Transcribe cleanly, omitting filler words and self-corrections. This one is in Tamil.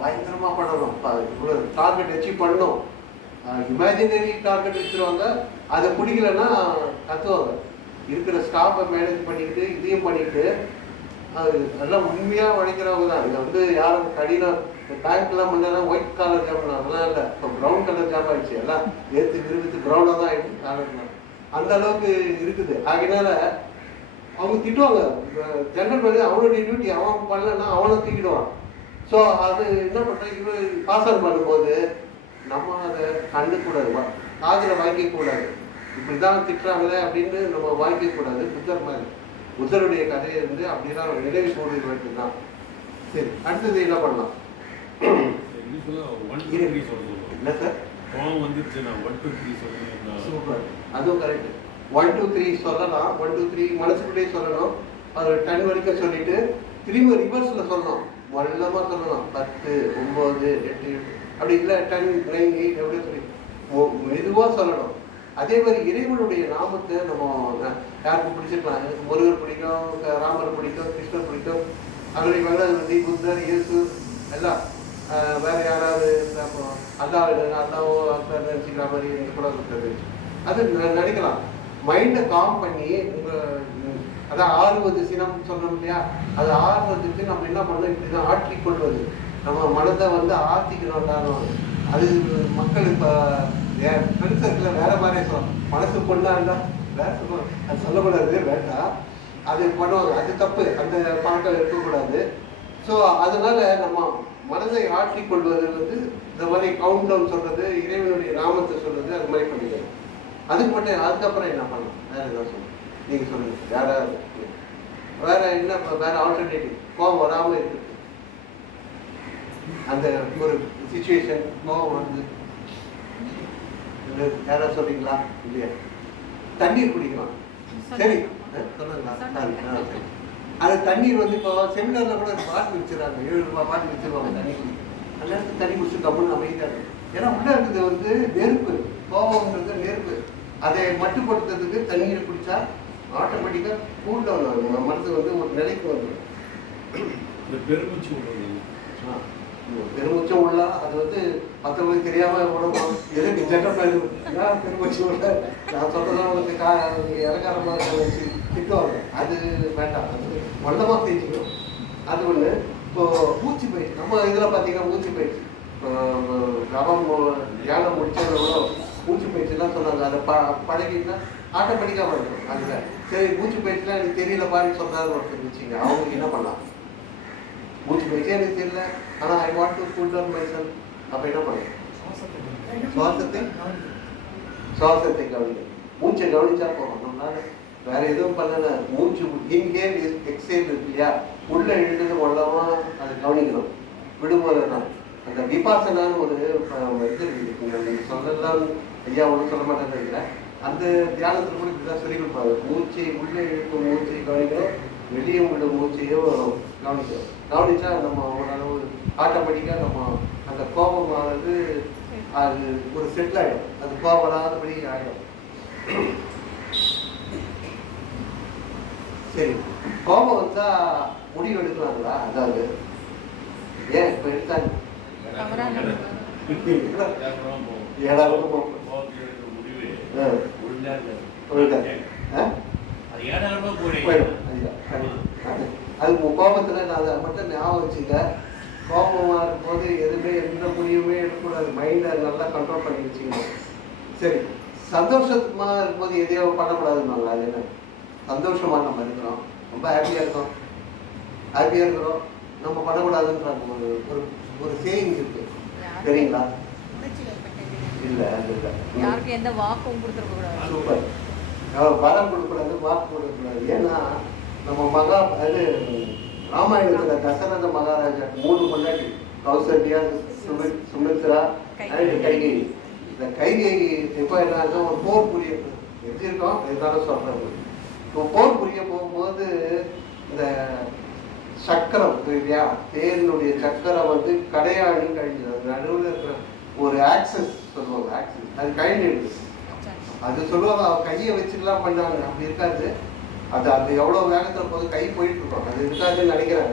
பயங்கரமாக பண்ணணும். இவ்வளோ டார்கெட் அச்சீவ் பண்ணணும். இமேஜினரி டார்கெட் வச்சுருவாங்க. அதை பிடிக்கலன்னா கத்துவாங்க. இருக்கிற ஸ்டாஃபை மேனேஜ் பண்ணிக்கிட்டு இதையும் பண்ணிக்கிட்டு அது எல்லாம் உண்மையாக உழைக்கிறவங்க தான். இதை வந்து யாரும் கடினம் பேங்க்லாம் முன்னெல்லாம் ஒயிட் கலர் ஜாப் அதெல்லாம் இல்லை. இப்போ ப்ரௌன் கலர் ஜாப் ஆகிடுச்சு. எல்லாம் விரும்பி ப்ரௌனாக தான் ஆகிடுச்சு காலர்லாம். அந்த அளவுக்கு இருக்குது. அதனால அவங்க திட்டுவாங்க. ஜென்ரல் வந்து அவனுடைய டியூட்டி அவன் பண்ணலன்னா அவனை தூக்கிடுவான். ஸோ அது என்ன பண்ணுறேன், இவர் பாஸ் ஆன் பண்ணும்போது நம்ம அதை கண்டுக்கூடாது, காதில் வாங்கிக்கூடாது. இப்படி தான் திட்டுறாங்களே அப்படின்னு நம்ம வாங்கிக்கூடாது. புத்தர் மாதிரி புத்தருடைய கதையை வந்து அப்படிதான் நினைவு கூறுது வேண்டியதுதான். சரி, அடுத்தது என்ன பண்ணலாம்? இல்லை சார், சூப்பர், அதுவும் கரெக்டு. 1 2 3 சொல்லலாம். 1 2 3 மனசுக்குள்ளேயே சொல்லணும். அது 10 வரைக்கும் சொல்லிட்டு திரும்ப ரிவர்ஸில் சொல்லணும். வல்லமாக சொல்லணும். 10 9 8 அப்படி இல்லை 10 9 8 அப்படின்னு சொல்லி மெதுவாக சொல்லணும். அதே மாதிரி இறைவனுடைய நாமத்தை நம்ம யாருக்கு பிடிச்சிருக்கலாம். எனக்கு முருகர் பிடிக்கும், ராமர் பிடிக்கும், கிருஷ்ணர் பிடிக்கும், அப்படி வேணாதி, புத்தர், இயேசு எல்லாம். வேறு யாராவது அல்லாவோ அல்லாஹ் நினச்சிக்கிற மாதிரி எனக்கு கூட இருக்கிறது அது நினைக்கலாம். மைண்டை காம் பண்ணி அதான் ஆறுவது சினம் சொன்னோம் இல்லையா, அது ஆறுவதுக்கு நம்ம என்ன பண்ணோம், இப்படி தான் ஆற்றிக்கொள்வது. நம்ம மனதை வந்து ஆற்றிக்கணும். அது மக்கள் இப்போ ஃப்ரெண்ட்ஸுக்கில் வேறு மாதிரியே சொல்லணும். மனசு பொண்ணா இருந்தால் வேற சொல்லுவாங்க, அது சொல்லக்கூடாது, வேண்டாம், அது பண்ணுவாங்க. அது தப்பு, அந்த பழக்கம் இருக்கக்கூடாது. ஸோ அதனால நம்ம மனதை ஆற்றிக்கொள்வது வந்து இந்த மாதிரி கவுண்ட் டவுன் சொல்கிறது, இறைவனுடைய நாமத்தை சொல்கிறது, அது மாதிரி பண்ணிக்கணும். அதுக்கு மட்டும் அதுக்கப்புறம் என்ன பண்ணணும்? வேறு எதாவது சொல்லணும், நீங்கள் சொல்லுங்கள். யாராவது வேறு என்ன, வேறு ஆல்டர்னேட்டிவ் கோவம் வராமல் இருக்குது. அந்த ஒரு சிச்சுவேஷன் கோவம் வந்து யாராவது சொல்றீங்களா? இல்லையா? தண்ணீர் குடிக்கலாம். சரி, சொல்லுங்களா? சரி, அது தண்ணீர் வந்து இப்போ செமினாரில் கூட பாட்டில் வச்சுருவாங்க. 7 ரூபாய் பாட்டில் வச்சுருவாங்க தண்ணி குடி. அந்த நேரத்துக்கு தண்ணி குடிச்சு கம்முன்னு அமைதியாக இருக்கும். ஏன்னா உள்ளே இருக்குது வந்து நெருப்பு, கோபம்ன்றது நெருப்பு. அதை மட்டுப்படுத்துறதுக்கு தண்ணீர் குடித்தா ஆட்டோமேட்டிக்காக கூல் டவுன் ஆகும். மனசு வந்து ஒரு நிலைக்கு வந்துடும். பெருமூச்சம் உள்ள அது வந்து மற்றவங்களுக்கு தெரியாமல் உடம்பு எதுக்கு ஜென்ரல் பெருமூச்சு உள்ள நான் சொல்றதெல்லாம் உங்களுக்கு இறக்காரமாக வச்சு திட்டுவாங்க. அது வேண்டாம், அது மொல்லமாக செஞ்சுக்கணும். அது ஒன்று. இப்போ மூச்சு பயிற்சி, நம்ம இதில் பார்த்தீங்கன்னா மூச்சு பயிற்சி இப்போ கவம் தியானம் முடிச்சவங்க கூட மூச்சு பயிற்சிலாம் சொன்னாங்க. அதை பழகினா ஆட்டோமேட்டிக்காக படிக்கணும். அதுதான் சரி. மூச்சு பயிற்சிலாம் எனக்கு தெரியல பாருன்னு சொன்னாங்க ஒருத்தர் வச்சுங்க, அவங்களுக்கு என்ன பண்ணலாம்? மூச்சு பயிற்சியே எனக்கு தெரியல, ஆனால் I want to cool down myself. அப்போ என்ன பண்ணணும்? சுவாசத்தை கவனிக்க, மூச்சை கவனிச்சா போகணும். நம்மளால வேற எதுவும் பண்ணல. மூச்சு இன்ஹேல் எக்ஸேல் இருக்கு இல்லையா, உள்ள இழுந்தது உள்ளவா அதை கவனிக்கணும். விடும்போது தான் அந்த விபாசனான்னு ஒரு இது இருக்குங்க. நீங்கள் சொல்லலாம் ஐயா ஒன்றும் சொல்ல மாட்டேன்னு இருக்கிறேன். அந்த தியானத்தில் கூட இப்படிதான் சொல்லி கொடுப்பாங்க. மூச்சை உள்ளே இழுக்கும் மூச்சை கவனிக்கணும், வெளியே உள்ள மூச்சையும் கவனிக்கணும். கவனிச்சா நம்ம ஓரளவு ஆட்டோமேட்டிக்காக நம்ம அந்த கோபமானது அது ஒரு செட்டில் ஆகிடும். அது கோபம் வராதபடி ஆகிடும். சரி, கோபம் வந்தால் முடிவு எடுக்கலாங்களா? அதாவது ஏன் இப்போ எடுத்தாங்க அது கோபத்தில் நான் அதை மட்டும் ஞாபகம் வச்சுக்க. கோபமாக இருக்கும்போது எதுவுமே எந்த முடிவுமே எடுக்கக்கூடாது. மைண்டை நல்லா கண்ட்ரோல் பண்ணி வச்சுக்கணும். சரி, சந்தோஷமாக இருக்கும்போது எதையோ பண்ணக்கூடாதுன்னாங்க. அது என்ன, சந்தோஷமாக நம்ம இருக்கிறோம், ரொம்ப ஹாப்பியாக இருக்கிறோம், நம்ம பண்ணக்கூடாதுன்றாங்க. ஒரு ஒரு சேயிங்ஸ் இருக்கு, சரிங்களா? இல்லை, யாருக்கு எந்த வாக்கும் கொடுத்துருக்கூடாது. சூப்பர். வரம் கொடுக்கக்கூடாது, வாக்கு கொடுக்கக்கூடாது. ஏன்னா நம்ம அது ராமாயணத்தில் தசரத மகாராஜா 3 பொண்டாட்டி, கௌசல்யா, சுமித்ரா அண்ட் கைகேயி. இந்த கைகேயி இப்போ என்ன ஒரு போர் புரிய எடுத்திருக்கோம், இருந்தாலும் சொல்கிறாங்க. இப்போ போர் புரிய போகும்போது இந்த சக்கரம் இல்லையா, தேரினுடைய சக்கரம் வந்து கடையாணி கழிஞ்சது. அது நடுவில் இருக்கிற ஒரு ஆக்சஸ் சொல்லுவாங்க, ஆக்சஸ் அது கழிஞ்சிடுது. அது சொல்லுவாங்க கையை வச்சுக்கலாம் பண்ணாங்க. அப்படி இருக்காது. அது எவ்வளோ வேகத்தில் போது கை போயிட்டு இருக்கோம், அது இருக்காதுன்னு நினைக்கிறேன்.